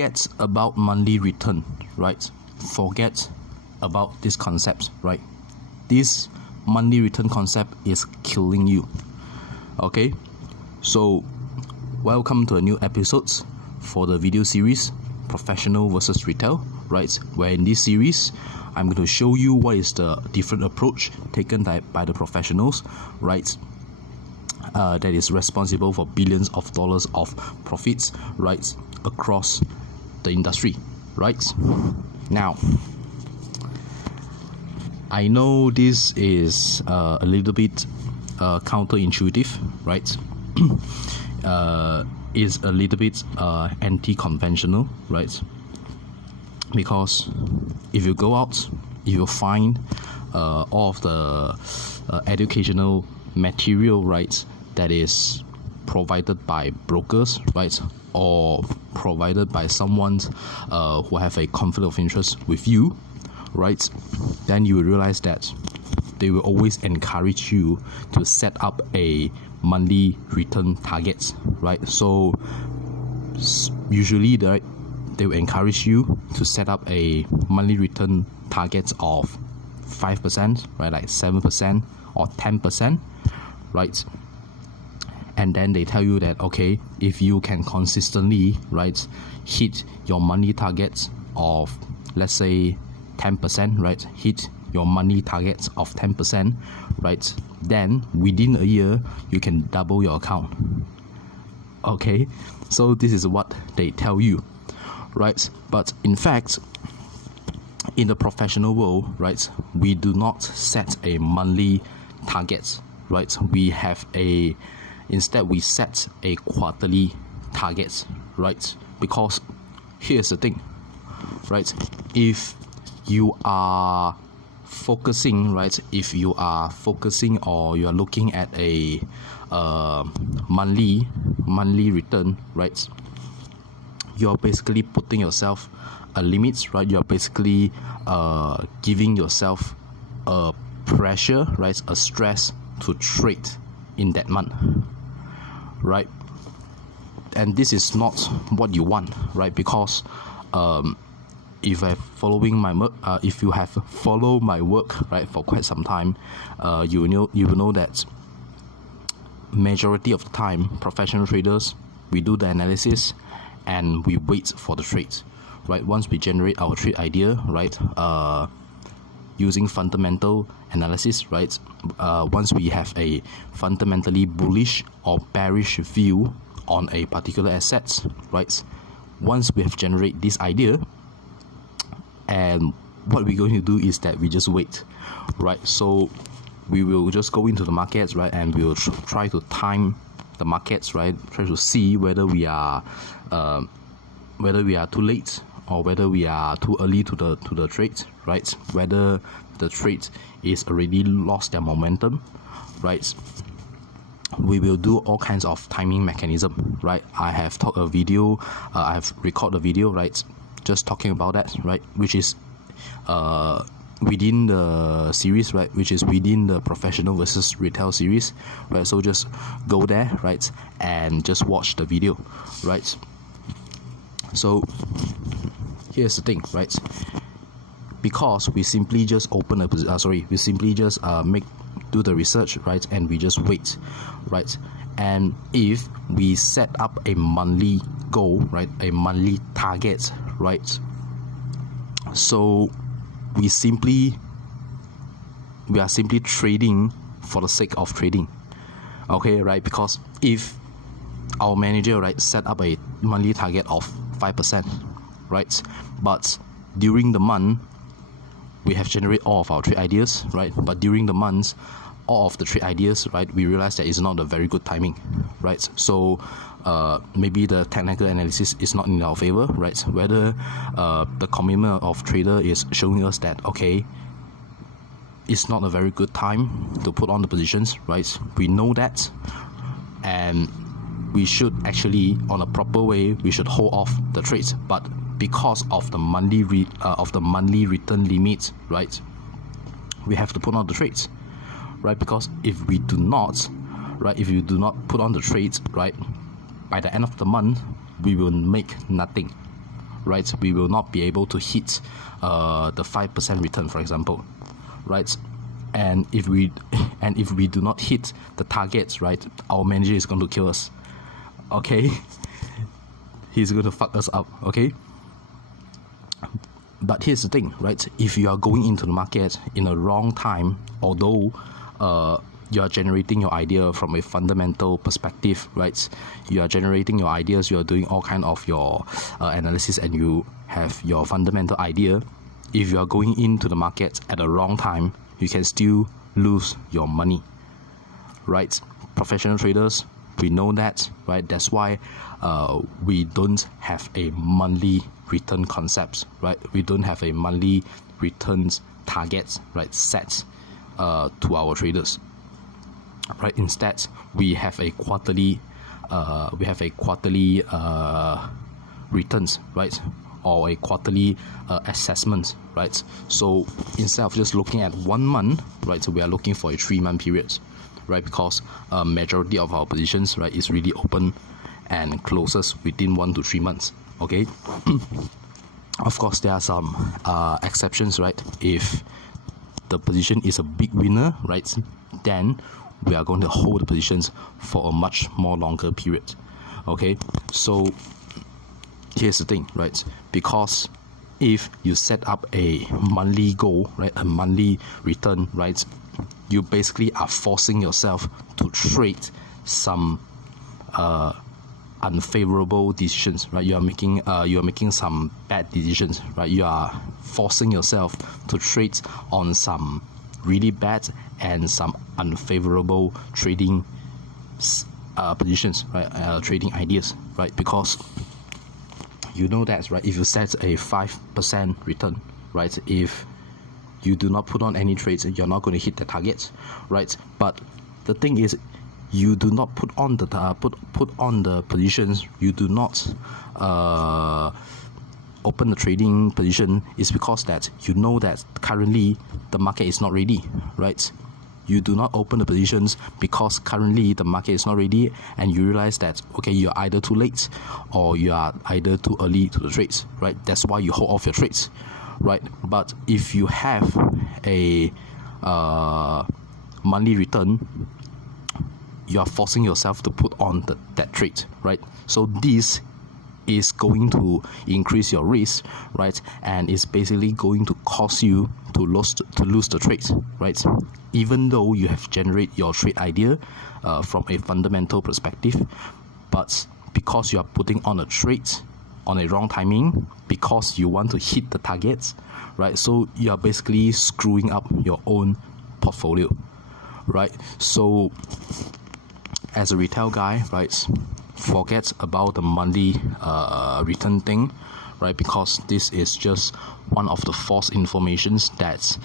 forget about monthly return, right? Forget about this concept, right? This monthly return concept is killing you. Okay, so welcome to a new episode for the video series Professional versus Retail, right? Where in this series I'm going to show you what is the different approach taken by the professionals, right? That is responsible for billions of dollars of profits, right, across the industry, right? Now, I know this is a little bit counterintuitive, right? Is a little bit anti-conventional, right? Because if you go out, you will find all of the educational material, right, that is provided by brokers, right, or provided by someone who have a conflict of interest with you, right? Then you will realize that they will always encourage you to set up a monthly return targets, right? So usually they will encourage you to set up a monthly return targets of 5%, right, like 7% or 10%, right? And then they tell you that, okay, if you can consistently, right, hit your monthly targets of, let's say, 10%, right, hit your monthly targets of 10%, right, then within a year you can double your account. Okay, so this is what they tell you, right? But in fact, in the professional world, right, we do not set a monthly target, right? Instead we set a quarterly target, right? Because here's the thing, right? If you are focusing, right, if you are focusing or you are looking at a monthly return, right, you're basically putting yourself a limit, right? You're basically giving yourself a pressure, right, a stress to trade in that month, right? And this is not what you want, right? Because if you have followed my work, right, for quite some time, you will know that majority of the time, professional traders, we do the analysis and we wait for the trades, right? Once we generate our trade idea, right, using fundamental analysis, right, once we have a fundamentally bullish or bearish view on a particular asset, right, once we have generated this idea, and what we're going to do is that we just wait, right? So we will just go into the markets, right, and we will try to time the markets, right, try to see whether we are too late or whether we are too early to the trade, right? Whether the trade is already lost their momentum, right? We will do all kinds of timing mechanism, right? I have I have recorded a video, right, just talking about that, right, which is within the series, right, which is within the professional versus retail series, right? So just go there, right, and just watch the video, right? So here's the thing, right? Because we simply just do the research, right, and we just wait, right? And if we set up a monthly goal, right, a monthly target, right, so we are simply trading for the sake of trading, okay, right? Because if our manager, right, set up a monthly target of 5%, right, but during the month we have generated all of our trade ideas, right, but during the months all of the trade ideas, right, we realize that it's not a very good timing, right? So maybe the technical analysis is not in our favor, right? Whether the commitment of trader is showing us that, okay, it's not a very good time to put on the positions, right? We know that, and we should actually, on a proper way, we should hold off the trades. But because of the monthly return limit, right, we have to put on the trades, right? Because if we do not, right, if you do not put on the trades, right, by the end of the month we will make nothing, right, we will not be able to hit the 5% return, for example, right? And if we do not hit the targets, right, our manager is going to kill us. Okay, he's going to fuck us up. Okay. But here's the thing, right? If you are going into the market in a wrong time, although you are generating your idea from a fundamental perspective, right? You are generating your ideas, you are doing all kind of your analysis, and you have your fundamental idea. If you are going into the market at the wrong time, you can still lose your money, right? Professional traders, we know that, right? That's why we don't have a monthly return concepts, right? We don't have a monthly returns targets, right, set to our traders, right? Instead, we have a quarterly returns, right, or a quarterly assessment, right? So instead of just looking at 1 month, right, so we are looking for a 3-month period, right? Because majority of our positions, right, is really open and closes within 1 to 3 months. Okay. Of course, there are some exceptions, right? If the position is a big winner, right, then we are going to hold the positions for a much more longer period. Okay, so here's the thing, right? Because if you set up a monthly goal, right, a monthly return, right, you basically are forcing yourself to trade some unfavorable decisions, right? You are making some bad decisions, right? You are forcing yourself to trade on some really bad and some unfavorable trading positions, right? Trading ideas, right? Because you know that, right? If you set a 5% return, right? If you do not put on any trades, you're not going to hit the targets, right? But the thing is, you do not put on the put on the positions. You do not open the trading position is because that you know that currently the market is not ready, right? You do not open the positions because currently the market is not ready, and you realize that, okay, you're either too late or you are either too early to the trades, right? That's why you hold off your trades, right? But if you have a monthly return, you are forcing yourself to put on that trade, right? So this is going to increase your risk, right? And it's basically going to cause you to lose the trade, right? Even though you have generated your trade idea from a fundamental perspective, but because you are putting on a trade on a wrong timing, because you want to hit the targets, right? So you are basically screwing up your own portfolio, right? So as a retail guy, right, forget about the monthly return thing, right? Because this is just one of the false informations that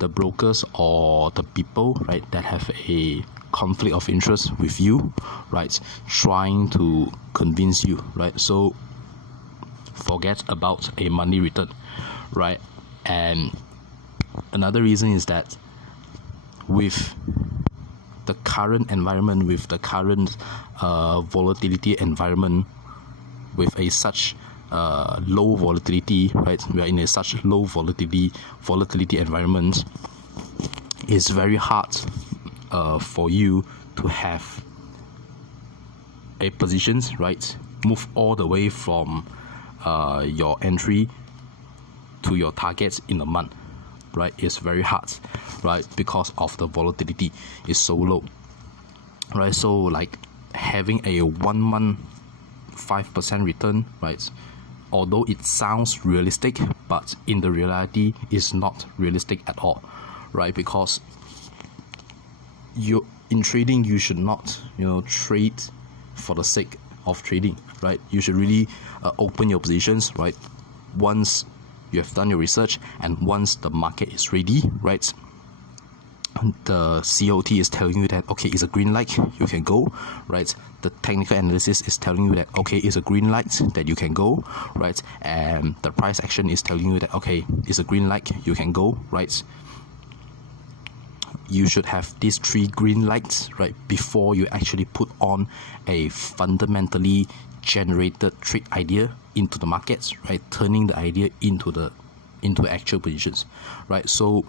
the brokers or the people, right, that have a conflict of interest with you, right, trying to convince you, right? So forget about a monthly return, right? And another reason is that with the current environment, with the current volatility environment, with a such low volatility, right? We are in a such low volatility environment. It's very hard for you to have a positions, right, move all the way from your entry to your targets in a month, right? It's very hard, right? Because of the volatility is so low, right? So like having a 1 month 5% return, right? Although it sounds realistic, but in the reality is not realistic at all, right? Because in trading, you should not, trade for the sake of trading, right? You should really open your positions, right? Once you have done your research and once the market is ready, right? The COT is telling you that, okay, it's a green light, you can go, right? The technical analysis is telling you that, okay, it's a green light that you can go, right? And the price action is telling you that, okay, it's a green light, you can go, right? You should have these 3 green lights, right, before you actually put on a fundamentally generated trade idea into the markets, right? Turning the idea into actual positions, right? So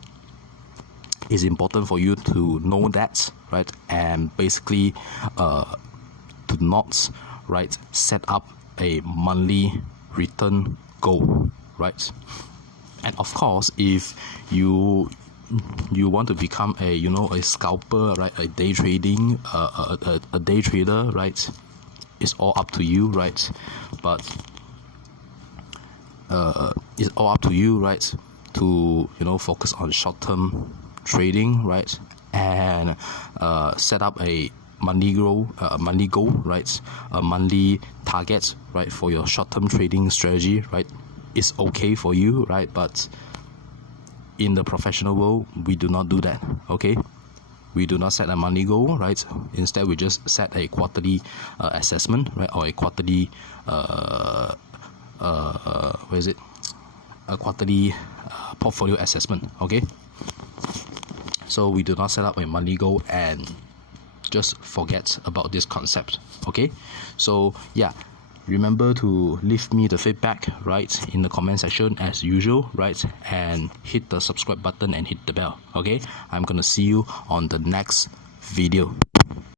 it's important for you to know that, right? And basically do not, right, set up a monthly return goal, right? And of course, if you want to become a scalper, right, a day trading a day trader, right, it's all up to you, right? But it's all up to you, right, to focus on short-term trading, right, and set up a monthly goal, right, a monthly target, right, for your short-term trading strategy, right? It's okay for you, right? But in the professional world, we do not do that. Okay, we do not set a monthly goal, right? Instead, we just set a quarterly assessment, right, or a quarterly a quarterly portfolio assessment. Okay, so we do not set up a monthly goal and just forget about this concept. Okay, so yeah, remember to leave me the feedback, right, in the comment section as usual, right, and hit the subscribe button and hit the bell. Okay, I'm gonna see you on the next video.